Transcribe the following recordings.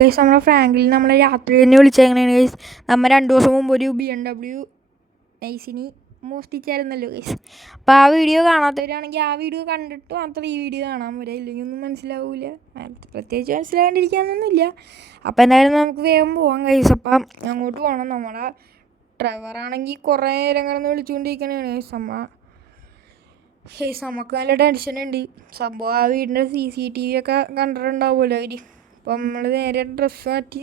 Guys നമ്മുടെ ഫ്രാങ്കിൽ നമ്മളെ രാത്രി തന്നെ വിളിച്ചെങ്ങനെയാണ് ഗൈസ്. നമ്മൾ 2 ദിവസം മുമ്പ് ഒരു BMW നൈസിനി മോഷ്ടിച്ചായിരുന്നല്ലോ ഗൈസ്. അപ്പോൾ ആ വീഡിയോ കാണാത്തവരാണെങ്കിൽ ആ വീഡിയോ കണ്ടിട്ട് മാത്രം ഈ വീഡിയോ കാണാൻ വരിക, ഇല്ലെങ്കിൽ ഒന്നും മനസ്സിലാവില്ല. പ്രത്യേകിച്ച് മനസ്സിലാകാണ്ടിരിക്കാനൊന്നുമില്ല. അപ്പോൾ എന്തായാലും നമുക്ക് വേഗം പോകാം ഗൈസ്. അപ്പം അങ്ങോട്ട് പോകണം. നമ്മളെ ഡ്രൈവറാണെങ്കിൽ കുറേ നേരം കിടന്ന് വിളിച്ചുകൊണ്ടിരിക്കണതാണ് ഗൈസ്. നമുക്ക് നല്ല ടെൻഷനുണ്ട്. സംഭവം ആ വീടിൻ്റെ CCTV ഒക്കെ കണ്ടിട്ടുണ്ടാവുമല്ലോ അവർ. അപ്പോൾ നമ്മൾ നേരെ ഡ്രസ്സ് മാറ്റി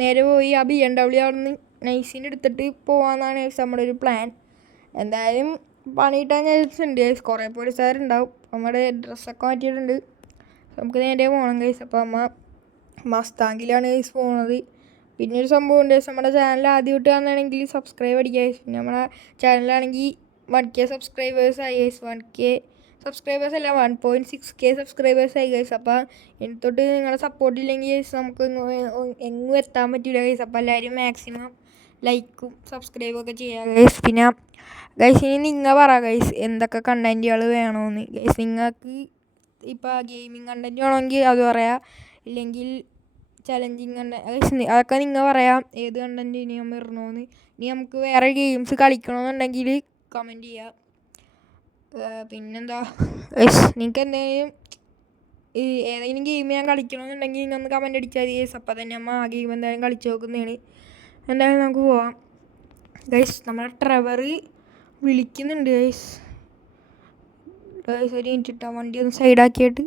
നേരെ പോയി ആ BMW അവിടെ നിന്ന് നൈസിന് എടുത്തിട്ട് പോകാമെന്നാണ് നമ്മുടെ ഒരു പ്ലാൻ. എന്തായാലും പണി കിട്ടാൻ ചാൻസുണ്ട് ഗൈസ്. കുറേ പോലീസുകാരുണ്ടാവും. നമ്മുടെ ഡ്രസ്സൊക്കെ മാറ്റിയിട്ടുണ്ട്. നമുക്ക് നേരെ പോകണം ഗൈസ്. അപ്പോൾ മസ്താങ്കിലാണ് ഗൈസ് പോകുന്നത്. പിന്നെ ഒരു സംഭവം ഉണ്ട് ഗൈസ്, നമ്മുടെ ചാനൽ ആദ്യമായിട്ട് കാണുകയാണെങ്കിൽ സബ്സ്ക്രൈബ് അടിക്കുക ഗൈസ്. പിന്നെ നമ്മുടെ ചാനലാണെങ്കിൽ 1K സബ്സ്ക്രൈബേഴ്സായി ഗൈസ്. 1K സബ്സ്ക്രൈബേഴ്സ് അല്ല, 1.6K സബ്സ്ക്രൈബേഴ്സായി ഗൈസ്. അപ്പോൾ എനിത്തൊട്ട് നിങ്ങളുടെ സപ്പോർട്ടില്ലെങ്കിൽ ഗൈസ് നമുക്ക് എങ്ങും എത്താൻ പറ്റില്ല ഗൈസ്. അപ്പോൾ എല്ലാവരും മാക്സിമം ലൈക്കും സബ്സ്ക്രൈബും ഒക്കെ ചെയ്യുക ഗൈസ്. പിന്നെ ഗൈസ് ഇനി നിങ്ങൾ പറ ഗൈസ് എന്തൊക്കെ കണ്ടൻറ്റുകൾ വേണമെന്ന് ഗൈസ്. നിങ്ങൾക്ക് ഇപ്പോൾ ഗെയിമിങ് കണ്ടൻറ്റ് വേണമെങ്കിൽ അത് പറയാം, ഇല്ലെങ്കിൽ ചലഞ്ചിങ് ഗൈസ് അതൊക്കെ നിങ്ങൾ പറയാം. ഏത് കണ്ടൻറ്റ് ഇനി നമ്മൾ ഇടണമെന്ന്. ഇനി നമുക്ക് വേറെ ഗെയിംസ് കളിക്കണമെന്നുണ്ടെങ്കിൽ കമൻറ്റ് ചെയ്യുക. പിന്നെന്താ ഗൈസ്, നിങ്ങൾക്ക് എന്തെങ്കിലും ഏതെങ്കിലും ഗെയിം ഞാൻ കളിക്കണമെന്നുണ്ടെങ്കിൽ നിങ്ങൾ ഒന്ന് കമൻറ്റ് അടിച്ചാൽ മതി ഗൈസ്. അപ്പോൾ തന്നെ ആ ഗെയിം എന്തായാലും കളിച്ച് നോക്കുന്നതാണ്. എന്തായാലും നമുക്ക് പോവാം ഗൈസ്. നമ്മുടെ ട്രെവർ വിളിക്കുന്നുണ്ട് ഗൈസ്. ഒരു മിനിറ്റ് ഇട്ടാൽ വണ്ടി ഒന്ന് സൈഡാക്കിയിട്ട്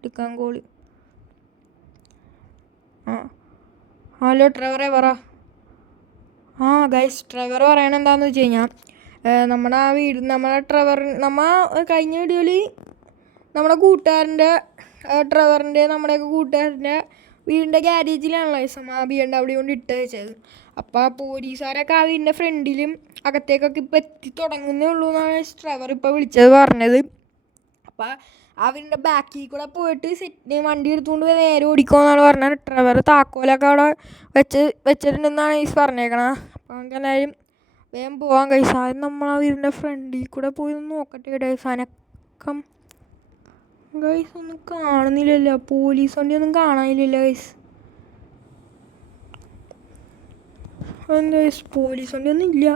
എടുക്കാൻ കോള്. ഹലോ ട്രെവറെ പറ. ഗൈസ് ട്രെവർ പറയണത് എന്താണെന്ന് വെച്ച് കഴിഞ്ഞാൽ നമ്മുടെ ആ വീട് കഴിഞ്ഞ വീഡിയോയിൽ നമ്മുടെ കൂട്ടുകാരൻ്റെ ട്രെവറിൻ്റെ നമ്മുടെയൊക്കെ കൂട്ടുകാരൻ്റെ വീടിൻ്റെ ഗ്യാരേജിലാണല്ലോ ഗൈസ് ആ BMW കൊണ്ട് ഇട്ട് വെച്ചത്. അപ്പോൾ ആ പോലീസുകാരൊക്കെ ആ വീടിൻ്റെ ഫ്രണ്ടിലും അകത്തേക്കൊക്കെ ഇപ്പോൾ എത്തി തുടങ്ങുന്നേ ഉള്ളൂ എന്നാണ് ട്രെവർ ഇപ്പോൾ വിളിച്ചത് പറഞ്ഞത്. അപ്പോൾ ആ വീടിൻ്റെ ബാക്കിൽ കൂടെ പോയിട്ട് വണ്ടി എടുത്തുകൊണ്ട് നേരെ ഓടിക്കുമെന്നാണ് പറഞ്ഞത്. ട്രെവർ താക്കോലൊക്കെ അവിടെ വെച്ചിട്ടുണ്ടെന്നാണ് ഗൈസ് പറഞ്ഞേക്കണത്. അപ്പോൾ നമുക്ക് എല്ലാവരും വേഗം പോകാൻ ഗൈസ്. ആദ്യം നമ്മൾ ആ വീടിൻ്റെ ഫ്രണ്ടിൽ കൂടെ പോയി ഒന്ന് നോക്കട്ടെ ഗൈസ്. അനക്കം ഗൈസ് ഒന്നും കാണുന്നില്ലല്ലോ, പോലീസ് വണ്ടി ഒന്നും കാണാനില്ലല്ലോ ഗൈസ്. എന്താ ഗൈസ് പോലീസ് വണ്ടി ഒന്നും ഇല്ല.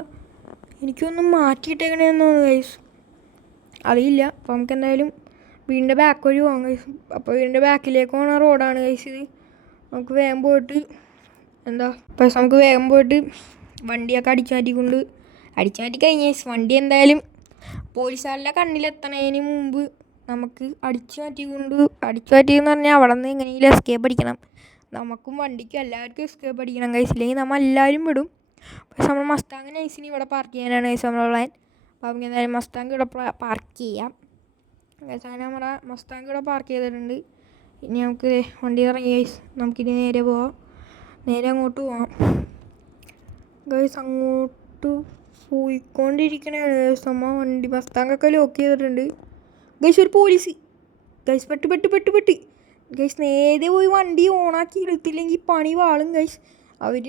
എനിക്കൊന്നും മാറ്റിയിട്ടേക്കണേന്ന് തോന്നുന്നു ഗൈസ്, അറിയില്ല. അപ്പോൾ നമുക്ക് എന്തായാലും വീടിൻ്റെ ബാക്ക് വഴി പോകാം ഗൈസ്. അപ്പോൾ വീടിൻ്റെ ബാക്കിലേക്ക് പോകുന്ന റോഡാണ് ഗൈസ് ഇത്. നമുക്ക് വേഗം പോയിട്ട് നമുക്ക് വേഗം പോയിട്ട് വണ്ടിയൊക്കെ അടിച്ചു മാറ്റി കഴിഞ്ഞ ഗൈസ്. വണ്ടി എന്തായാലും പോലീസുകാരുടെ കണ്ണിലെത്തണതിന് മുമ്പ് നമുക്ക് അടിച്ചു മാറ്റിയെന്ന് പറഞ്ഞാൽ അവിടെ നിന്ന് എങ്ങനെയെങ്കിലും എസ്കേപ്പ് അടിക്കണം. നമുക്കും വണ്ടിക്കും എല്ലാവർക്കും എസ്കേപ്പ് അടിക്കണം ഗൈസ്, ഇല്ലെങ്കിൽ നമ്മൾ എല്ലാവരും വിടും. പക്ഷെ നമ്മൾ മസ്താങ് നൈസിന് ഇവിടെ പാർക്ക് ചെയ്യാനാണ് ഗൈസ് നമ്മുടെ പ്ലാൻ. അപ്പോൾ നമുക്ക് എന്തായാലും മസ്താങ് ഇവിടെ പാർക്ക് ചെയ്യാം ഗൈസ്. അങ്ങനെ നമ്മുടെ മസ്താങ് ഇവിടെ പാർക്ക് ചെയ്തിട്ടുണ്ട്. ഇനി നമുക്ക് വണ്ടി ഇറങ്ങി ഗൈസ്. നമുക്കിനി നേരെ പോവാം. നേരെ അങ്ങോട്ട് പോവാം ഗൈസ്. അങ്ങോട്ട് പോയിക്കൊണ്ടിരിക്കണതാണ് ഗൈസ്. നമ്മൾ വണ്ടി മസ്താങ്ങൊക്കെ ലോക്ക് ചെയ്തിട്ടുണ്ട് ഗൈസ്. ഒരു പോലീസ് ഗൈസ് പെട്ട് ഗൈസ്. നേരെ പോയി വണ്ടി ഓണാക്കി എടുത്തില്ലെങ്കിൽ പണി വാളും ഗൈസ്. അവർ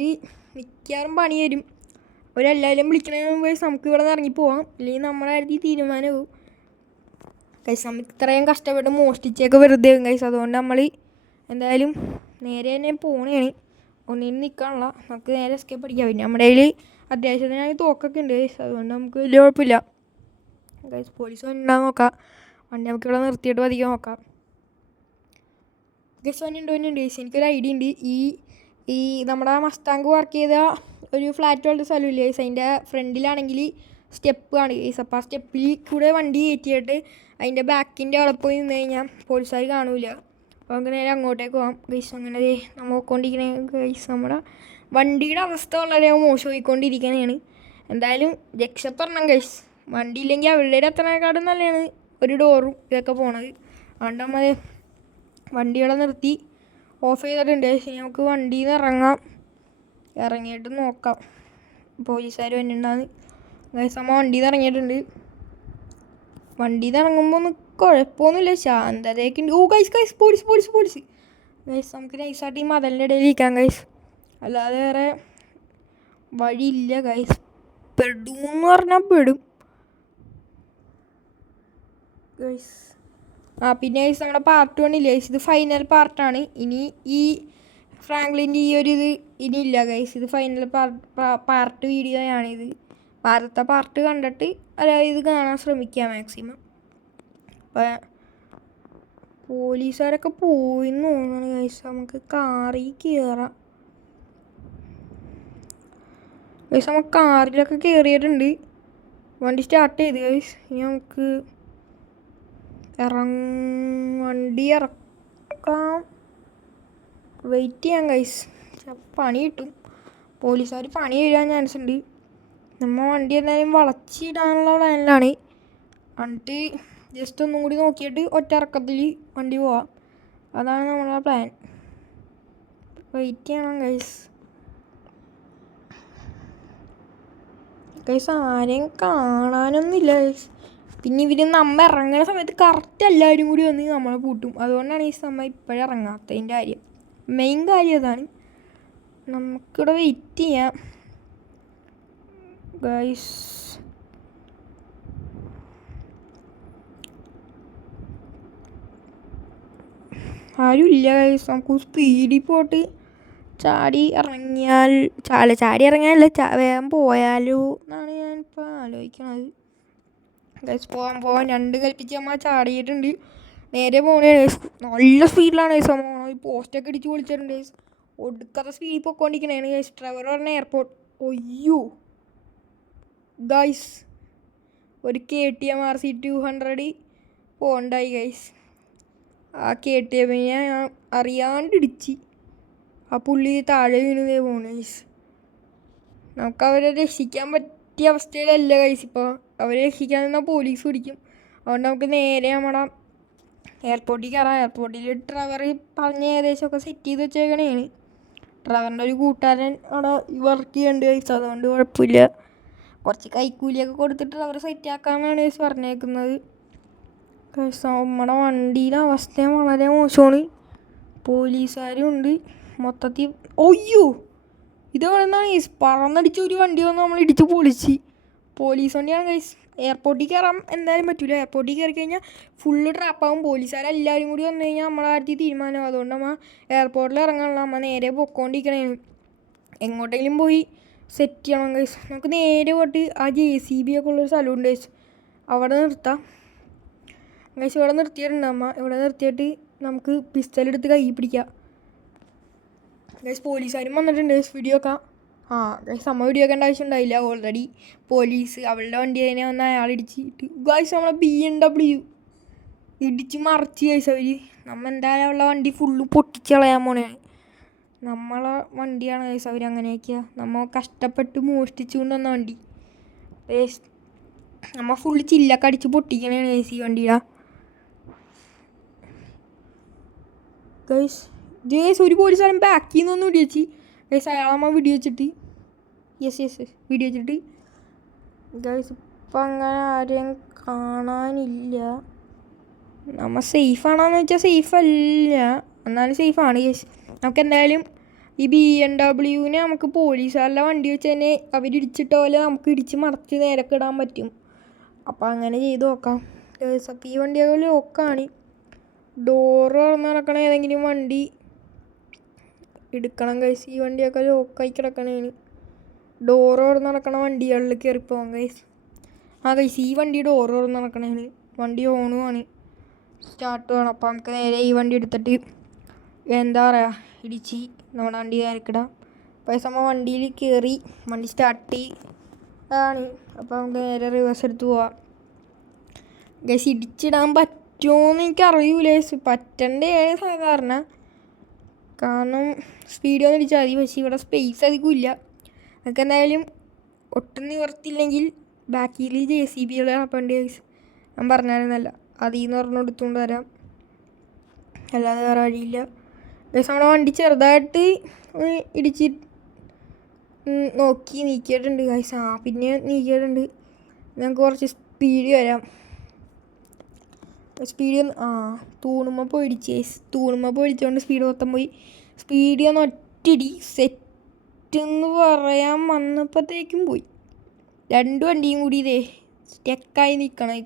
മിക്കവാറും പണി തരും. അവരെല്ലാവരും വിളിക്കണതിന് മുമ്പ് ഗൈസ് നമുക്ക് ഇവിടെ നിന്ന് ഇറങ്ങിപ്പോവാം, ഇല്ലെങ്കിൽ നമ്മുടെ കാര്യത്തിൽ തീരുമാനമാവും ഗൈസ്. നമുക്ക് ഇത്രയും കഷ്ടപ്പെട്ട് മോഷ്ടിച്ചൊക്കെ വെറുതെ ഗൈസ്. അതുകൊണ്ട് നമ്മൾ എന്തായാലും നേരെ തന്നെ പോകണേണ്. ഒന്നിനും നിൽക്കാനുള്ള നമുക്ക് നേരെ എസ്കേപ്പ് അടിക്കാം. പിന്നെ നമ്മുടെ കയ്യിൽ അത്യാവശ്യത്തിനായി തോക്കൊക്കെ ഉണ്ട് ഗൈസ്. അതുകൊണ്ട് നമുക്ക് വലിയ കുഴപ്പമില്ല ഗൈസ്. പോലീസ് വന്നിട്ടുണ്ടാകും നോക്കാം. വണ്ടി നമുക്ക് ഇവിടെ നിർത്തിയിട്ട് പതിക്കാൻ നോക്കാം ഗൈസ്. വന്നിട്ടുണ്ട് ഗൈസ്. എനിക്കൊരു ഐഡിയ ഉണ്ട്. ഈ നമ്മുടെ മസ്താങ്ക് വർക്ക് ചെയ്ത ഒരു ഫ്ലാറ്റ് പോലത്തെ സ്ഥലമില്ല ഗൈസ്, അതിൻ്റെ ഫ്രണ്ടിലാണെങ്കിൽ സ്റ്റെപ്പാണ് ഗൈസ്. അപ്പോൾ ആ സ്റ്റെപ്പിൽ കൂടെ വണ്ടി കയറ്റിയിട്ട് അതിൻ്റെ ബാക്കിൻ്റെ അവിടെ പോയി നിന്ന് കഴിഞ്ഞാൽ പോലീസുകാർ കാണൂല. അപ്പോൾ നമുക്ക് നേരെ അങ്ങോട്ടേക്ക് പോകാം ഗൈസ്. അങ്ങനെ നമ്മൾ പോയിക്കൊണ്ടിരിക്കണേ ഗൈസ്. നമ്മുടെ വണ്ടിയുടെ അവസ്ഥ വളരെ മോശമായിക്കൊണ്ടിരിക്കുന്നതാണ്. എന്തായാലും രക്ഷപ്പെടണം ഗൈസ്. വണ്ടി ഇല്ലെങ്കിൽ അവരുടെ എത്രയേക്കാളും നല്ലതാണ് ഒരു ഡോറും ഇതൊക്കെ പോണത്. അതുകൊണ്ട് നമ്മൾ വണ്ടിയുടെ നിർത്തി ഓഫ് ചെയ്തിട്ടുണ്ട് ഗൈസ്. നമുക്ക് വണ്ടിയിൽ നിന്ന് ഇറങ്ങിയിട്ട് നോക്കാം പോലീസുകാർ വന്നിട്ടുണ്ടാകും ഗൈസ്. നമ്മൾ വണ്ടിയിൽ നിന്ന് ഇറങ്ങിയിട്ടുണ്ട്. വണ്ടിയിൽ നിന്ന് ഇറങ്ങുമ്പോൾ ഒന്നും കുഴപ്പമൊന്നുമില്ല, ശാന്തതയൊക്കെ ഉണ്ട്. Guys police guys. നമുക്ക് നൈസായിട്ട് ഈ മതിലിൻ്റെ ഇടയിൽ ഇരിക്കാം ഗൈസ്, അല്ലാതെ വേറെ വഴിയില്ല ഗൈസ്. പെടുമെന്ന് പറഞ്ഞാൽ പെടും ഗൈസ്. പിന്നെ ഗൈസ് നമ്മുടെ പാർട്ട് 1 ഇല്ലേ ഗൈസ്, ഇത് ഫൈനൽ പാർട്ടാണ്. ഇനി ഈ ഫ്രാങ്ക്ലിൻ്റെ ഈ ഒരു ഇത് ഇനിയില്ല ഗൈസ്. ഇത് ഫൈനൽ പാർട്ട് വീഡിയോയാണിത്. ആദ്യത്തെ പാർട്ട് കണ്ടിട്ട് അതായത് ഇത് കാണാൻ ശ്രമിക്കുക മാക്സിമം. അപ്പം പോലീസുകാരൊക്കെ പോയിന്ന് തോന്നുന്നു ഗൈസ്. നമുക്ക് കാറിൽ കയറാം ഗൈസ്. നമുക്ക് കാറിലൊക്കെ കയറിയിട്ടുണ്ട്. വണ്ടി സ്റ്റാർട്ട് ചെയ്ത് ഗൈസ്. ഇനി നമുക്ക് വണ്ടി ഇറക്കാം. വെയിറ്റ് ചെയ്യാം ഗൈസ്. പണി കിട്ടും. പോലീസുകാർ പണി ചെയ്യാൻ ചാൻസ് ഉണ്ട്. നമ്മൾ വണ്ടി എന്തായാലും വളച്ചിടാനുള്ള പ്ലാനിലാണ്. എന്നിട്ട് ജസ്റ്റ് ഒന്നും കൂടി നോക്കിയിട്ട് ഒറ്റ ഇറക്കത്തിൽ വണ്ടി പോവാം. അതാണ് നമ്മളെ പ്ലാൻ. വെയിറ്റ് ചെയ്യണം ഗൈസ്. ഗൈസ് ആരെയും കാണാനൊന്നുമില്ല ഗൈസ്. പിന്നെ ഇവർ നമ്മൾ ഇറങ്ങുന്ന സമയത്ത് കറക്റ്റ് എല്ലാവരും കൂടി വന്ന് നമ്മളെ പൂട്ടും. അതുകൊണ്ടാണ് ഈ നമ്മൾ ഇപ്പോഴും ഇറങ്ങാത്തതിൻ്റെ കാര്യം. മെയിൻ കാര്യം അതാണ്. നമുക്കിവിടെ വെയിറ്റ് ചെയ്യാം ഗൈസ്. ആരുമില്ല ഗൈസ്. നമുക്ക് സ്പീഡിൽ പോയിട്ട് ചാടി ഇറങ്ങിയാലല്ല വേഗം പോയാലോ എന്നാണ് ഞാനിപ്പോൾ ആലോചിക്കണത് ഗൈസ്. പോവാൻ 2 കൽപ്പിച്ച് നമ്മൾ ചാടിയിട്ടുണ്ട്. നേരെ പോകണേ ഗൈസ്. നല്ല സ്പീഡിലാണ് ഗൈസ്. നമ്മൾ പോസ്റ്റൊക്കെ ഇടിച്ച് പൊളിച്ചിട്ടുണ്ട് ഗൈസ്. ഒടുക്കാത്ത സ്പീഡിൽ പൊയ്ക്കൊണ്ടിരിക്കണേണ് ഗൈസ്. ഡ്രൈവർ പറഞ്ഞ എയർപോർട്ട്. ഒയ്യോ ഗൈസ്, ഒരു KTM RC 200 പോണ്ടായി ഗൈസ്. ആ KTM ഞാൻ അറിയാണ്ട് ഇടിച്ച് ആ പുള്ളി താഴെ വീണതേ പോണേ ഗൈസ്. നമുക്ക് അവരെ രക്ഷിക്കാൻ പറ്റിയ അവസ്ഥയിലല്ല ഗൈസ്. ഇപ്പോൾ അവരെ രക്ഷിക്കാൻ നിന്നാൽ പോലീസ് പിടിക്കും. അതുകൊണ്ട് നമുക്ക് നേരെ നമ്മുടെ എയർപോർട്ടിൽ കയറാം. എയർപോർട്ടിൽ ഡ്രൈവർ പറഞ്ഞ് ഏകദേശമൊക്കെ സെറ്റ് ചെയ്ത് വെച്ചേക്കണേണ്. ഡ്രൈവറിൻ്റെ ഒരു കൂട്ടുകാരൻ അവിടെ വർക്ക് ചെയ്യുന്നുണ്ട് ഗൈസ്. അതുകൊണ്ട് കുഴപ്പമില്ല. കുറച്ച് കൈക്കൂലിയൊക്കെ കൊടുത്തിട്ട് ഡ്രൈവർ സെറ്റാക്കാമെന്നാണ് ഗൈസ് പറഞ്ഞേക്കുന്നത്. ഗൈസ് നമ്മുടെ വണ്ടിയുടെ അവസ്ഥയും വളരെ മോശമാണ്. പോലീസുകാരും ഉണ്ട് മൊത്തത്തിൽ. ഒയ്യോ, ഇതെവിടെ നിന്നാണ് ഗൈസ്? പറന്നടിച്ച ഒരു വണ്ടി വന്ന് നമ്മൾ ഇടിച്ച് പൊളിച്ച്. പോലീസ് വണ്ടിയാണ് ഗൈസ്. എയർപോർട്ടിൽ കയറാൻ എന്തായാലും പറ്റില്ല. എയർപോർട്ടിൽ കയറി കഴിഞ്ഞാൽ ഫുള്ള് ട്രാപ്പാകും. പോലീസുകാരെല്ലാവരും കൂടി വന്നു കഴിഞ്ഞാൽ നമ്മളെ കാര്യത്തിൽ തീരുമാനമാകും. അതുകൊണ്ട് നമ്മൾ എയർപോർട്ടിൽ ഇറങ്ങാനുള്ള നമ്മൾ നേരെ പൊക്കോണ്ടിരിക്കണേ. എങ്ങോട്ടെങ്കിലും പോയി സെറ്റ് ചെയ്യണം ഗൈസ്. നമുക്ക് നേരെ പോയിട്ട് ആ JCB ഒക്കെ ഉള്ളൊരു സ്ഥലമുണ്ട് ഗൈസ്. അവിടെ നിർത്താം ഗൈസ്. ഇവിടെ നിർത്തിയിട്ടുണ്ട് അമ്മ. ഇവിടെ നിർത്തിയിട്ട് നമുക്ക് പിസ്റ്റലെടുത്ത് കൈ പിടിക്കാം ഗൈസ്. പോലീസുകാരും വന്നിട്ടുണ്ട് ഗൈസ്. വീഡിയോ ഒക്കെ ഗൈസ് നമ്മൾ വീഡിയോ വെക്കേണ്ട ആവശ്യം ഉണ്ടായില്ല. ഓൾറെഡി പോലീസ് അവളുടെ വണ്ടി തന്നെ വന്ന് അയാൾ ഇടിച്ചിട്ട് ഗൈസ് നമ്മളെ BMW ഇടിച്ച് മറിച്ച് ഗൈസ് അവർ. നമ്മൾ എന്തായാലും ഉള്ള വണ്ടി ഫുള്ള് പൊട്ടിച്ച് കളയാൻ പോണേ. നമ്മളെ വണ്ടിയാണ് ഗൈസ് അവർ അങ്ങനെയൊക്കെയാണ്. നമ്മൾ കഷ്ടപ്പെട്ട് മോഷ്ടിച്ചുകൊണ്ട് വന്ന വണ്ടി ഗൈസ്. നമ്മൾ ഫുള്ള് ചില്ലൊക്കെ അടിച്ച് പൊട്ടിക്കണേ ഗൈസ് ഈ വണ്ടിയുടെ ഗൈസ്. ഗൈസ് ഒരു പോലീസുകാരൻ ബാക്കിൽ നിന്നൊന്നും ഇടിച്ച് ഗൈസ്. അയാളമ്മ വീഡിയോ വെച്ചിട്ട് യെസ് വീഡിയോ വെച്ചിട്ട് ഗൈസ്. ഇപ്പം അങ്ങനെ ആരെയും കാണാനില്ല. നമ്മൾ സേഫാണോന്ന് വെച്ചാൽ സേഫ് അല്ല, എന്നാലും സേഫാണ് ഗൈസ്. നമുക്ക് എന്തായാലും ഈ BMW നമുക്ക് പോലീസുകാരുടെ വണ്ടി വെച്ച് തന്നെ അവരിടിച്ചിട്ട പോലെ നമുക്ക് ഇടിച്ച് മറച്ച് നേരൊക്കെ ഇടാൻ പറ്റും. അപ്പോൾ അങ്ങനെ ചെയ്ത് നോക്കാം ഗൈസ്. അപ്പോൾ ഈ വണ്ടിയൊക്കെ ലോക്കാണ്. ഡോറ് തുറന്ന് നടക്കണ ഏതെങ്കിലും വണ്ടി എടുക്കണം ഗൈസ്. ഈ വണ്ടിയൊക്കെ ലോക്കായി കിടക്കണേന്. ഡോറ് തുറന്ന് നടക്കണ വണ്ടികളിൽ കയറിപ്പോവാം ഗൈസ്. ഗൈസ് ഈ വണ്ടി ഡോറ് തുറന്ന് നടക്കണേന്. വണ്ടി ഓണുമാണ്, സ്റ്റാർട്ട് വേണം. അപ്പോൾ നമുക്ക് നേരെ ഈ വണ്ടി എടുത്തിട്ട് എന്താ പറയുക ഇടിച്ച് നമ്മുടെ വണ്ടി കയറിക്കിടാം. പൈസ നമ്മൾ വണ്ടിയിൽ കയറി വണ്ടി സ്റ്റാർട്ട് ആണ്. അപ്പോൾ നമുക്ക് നേരെ റിവേഴ്സ് എടുത്ത് പോവാം ഗൈസ്. ഇടിച്ചിടാൻ പറ്റുമോയെന്ന് എനിക്കറിയൂല ഗൈസ്. പറ്റേണ്ടതാണ് സാധാരണ. കാരണം സ്പീഡ് ഒന്നും ഇടിച്ചാൽ മതി. പക്ഷേ ഇവിടെ സ്പേസ് അധികം ഇല്ല. നമുക്ക് എന്തായാലും ഒട്ടും നിവർത്തില്ലെങ്കിൽ ബാക്കിൽ JCB കിടപ്പുണ്ട് ഗൈസ്. ഞാൻ പറഞ്ഞായിരുന്നല്ല, അതിൽ നിന്ന് പറഞ്ഞ് എടുത്തുകൊണ്ട് വരാം. അല്ലാതെ വേറെ വഴിയില്ല ഗൈസ്. നമ്മുടെ വണ്ടി ചെറുതായിട്ട് ഇടിച്ച് നോക്കി നീക്കിയിട്ടുണ്ട് ഗൈസ്. പിന്നെ നീക്കിയിട്ടുണ്ട്. ഞങ്ങൾക്ക് കുറച്ച് സ്പീഡ് വരാം. സ്പീഡ് തൂണുമ്പോൾ പോയി ഇടിച്ച് ഗൈസ്. തൂണുമ്പോൾ പോയി ഇടിച്ചുകൊണ്ട് സ്പീഡ് മൊത്തം പോയി. സ്പീഡ് ഒന്ന് ഒറ്റയിടി സെറ്റെന്ന് പറയാൻ വന്നപ്പോഴത്തേക്കും പോയി. 2 വണ്ടിയും കൂടി ഇതേ സ്റ്റക്കായി നിൽക്കണം.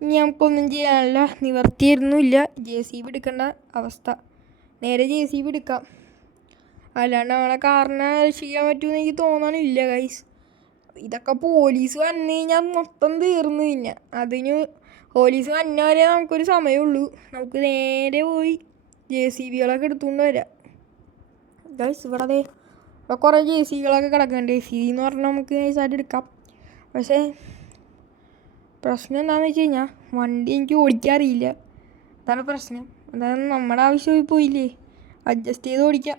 ഇനി നമുക്കൊന്നും ചെയ്യാനല്ല, നിവർത്തിയിരുന്നില്ല. JCB എടുക്കേണ്ട അവസ്ഥ. നേരെ JCB എടുക്കാം. അല്ലാണ്ട് നമ്മളെ കാറിനെ ചെയ്യാൻ പറ്റുമെന്ന് എനിക്ക് തോന്നണില്ല ഗൈസ്. ഇതൊക്കെ പോലീസ് വന്നു കഴിഞ്ഞാൽ മൊത്തം തീർന്നു. പിന്നെ അതിന് പോലീസ് വന്നവരെ നമുക്കൊരു സമയമുള്ളൂ. നമുക്ക് നേരെ പോയി JCBകളൊക്കെ എടുത്തുകൊണ്ട് വരാം ഗൈസ്. ഇവിടെ കുറേ JCBകളൊക്കെ കിടക്കുന്നുണ്ട്. JCB എന്ന് പറഞ്ഞാൽ നമുക്ക് നൈസായിട്ട് എടുക്കാം. പക്ഷേ പ്രശ്നം എന്താണെന്ന് വെച്ച് കഴിഞ്ഞാൽ വണ്ടി എനിക്ക് ഓടിക്കാറിയില്ല. അതാണ് പ്രശ്നം. അതായത് നമ്മുടെ ആവശ്യമായി പോയില്ലേ, അഡ്ജസ്റ്റ് ചെയ്ത് ഓടിക്കാം.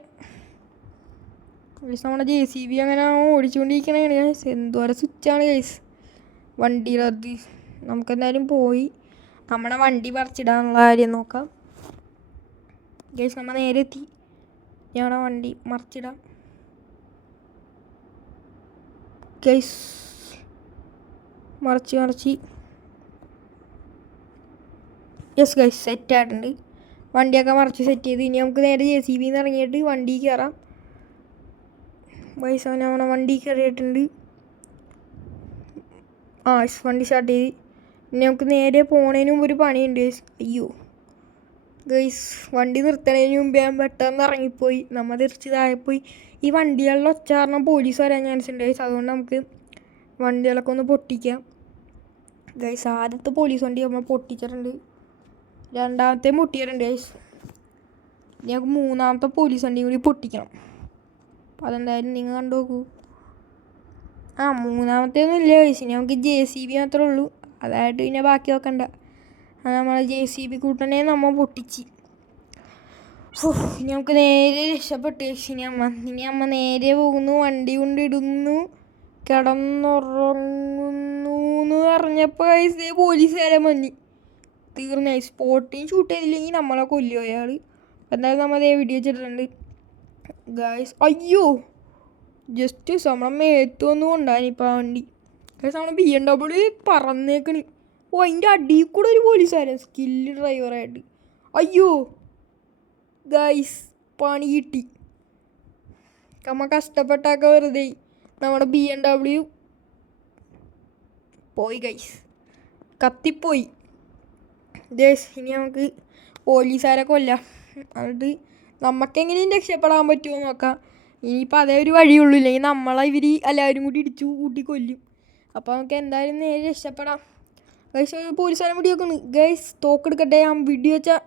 നമ്മുടെ JCB അങ്ങനെ ഓടിച്ചുകൊണ്ടിരിക്കണതാണ് ഗൈസ്. എന്തോരം സ്വിച്ചാണ് ഗൈസ് വണ്ടിയിലത്. നമുക്കെന്തായാലും പോയി നമ്മുടെ വണ്ടി മറിച്ചിടാനുള്ള കാര്യം നോക്കാം ഗൈസ്. നമ്മൾ നേരെ എത്തി. ഞങ്ങളുടെ വണ്ടി മറിച്ചിടാം ഗൈസ്. മറിച്ച് യെസ് ഗൈസ്, സെറ്റായിട്ടുണ്ട്. വണ്ടിയൊക്കെ മറിച്ച് സെറ്റ് ചെയ്ത് ഇനി നമുക്ക് നേരെ JCBന്ന് ഇറങ്ങിയിട്ട് വണ്ടി കയറാം ഗൈസ്. നമ്മുടെ വണ്ടി കയറിയിട്ടുണ്ട്. വണ്ടി സ്റ്റാർട്ട് ചെയ്ത് ഇനി നമുക്ക് നേരെ പോണതിന് മുമ്പ് ഒരു പണിയുണ്ട് ഗൈസ്. അയ്യോ ഗൈസ്, വണ്ടി നിർത്തണതിന് മുമ്പ് ഞാൻ പെട്ടെന്ന് ഇറങ്ങിപ്പോയി. നമ്മൾ തിരിച്ച് താഴെപ്പോയി. ഈ വണ്ടികളുടെ ഒച്ച കാരണം പോലീസ് വരാൻ ചാൻസ് ഉണ്ട് ഗൈസ്. അതുകൊണ്ട് നമുക്ക് വണ്ടികളൊക്കെ ഒന്ന് പൊട്ടിക്കാം ഗൈസ്. ആദ്യത്തെ പോലീസ് വണ്ടി നമ്മൾ പൊട്ടിച്ചിട്ടുണ്ട്. രണ്ടാമത്തെ പൊട്ടിയിട്ടുണ്ട് ഗൈസ്. ഞങ്ങൾക്ക് മൂന്നാമത്തെ പോലീസ് വണ്ടി കൂടി പൊട്ടിക്കണം. അപ്പോൾ അതെന്തായാലും നിങ്ങൾ കണ്ടു നോക്കൂ. മൂന്നാമത്തെ ഒന്നും ഇല്ല ഗൈസ്. ഇനി നമുക്ക് JCB മാത്രമേ ഉള്ളൂ. അതായിട്ട് പിന്നെ ബാക്കി നോക്കണ്ട. നമ്മളെ JCB കൂട്ടനെ നമ്മൾ പൊട്ടിച്ച് ഇനി നമുക്ക് നേരെ രക്ഷപ്പെട്ടു ഗൈസ്. ഇനി അമ്മ നേരെ പോകുന്നു, വണ്ടി കൊണ്ടിടുന്നു, കിടന്നുറങ്ങുന്നു എന്ന് പറഞ്ഞപ്പോൾ ഗൈസ് പോലീസുകാരെ മന്നി തീർന്ന സ്പോട്ടിന് ഷൂട്ട് ചെയ്തില്ലെങ്കിൽ നമ്മളെ കൊല്ലുമോ അയാൾ. എന്തായാലും നമ്മൾ വീഡിയോ ചെയ്തിട്ടുണ്ട് ഗൈസ്. അയ്യോ ജസ്റ്റ് നമ്മളെ മേത്തൊന്നും കൊണ്ടാനിപ്പോൾ ആ വണ്ടി ഗൈസ്. നമ്മളെ BMW പറന്നേക്കണ്. അതിൻ്റെ അടിയിൽ കൂടെ ഒരു പോലീസുകാരൻ സ്കില്ല് ഡ്രൈവറായിട്ട്. അയ്യോ ഗൈസ്, പണി കിട്ടി. നമ്മ കഷ്ടപ്പെട്ടാക്കെ വെറുതെ നമ്മുടെ BMW പോയി ഗൈസ്, കത്തിപ്പോയി ഗൈസ്. ഇനി നമുക്ക് പോലീസുകാരെ കൊല്ലാം. എന്നിട്ട് നമുക്കെങ്ങനെയും രക്ഷപ്പെടാൻ പറ്റുമോ നോക്കാം. ഇനിയിപ്പോൾ അതേ ഒരു വഴിയുള്ളൂ, ഇല്ലെങ്കിൽ ഇവർ എല്ലാവരും കൂടി ഇടിച്ചു കൂട്ടി കൊല്ലും. അപ്പോൾ നമുക്ക് എന്തായാലും നേരെ രക്ഷപ്പെടാം ഗൈസ്. പോലീസുകാരെ മുടി വെക്കുന്നു ഗൈസ്. തോക്കെടുക്കട്ടെ. ഞാൻ വെടി വെച്ചാൽ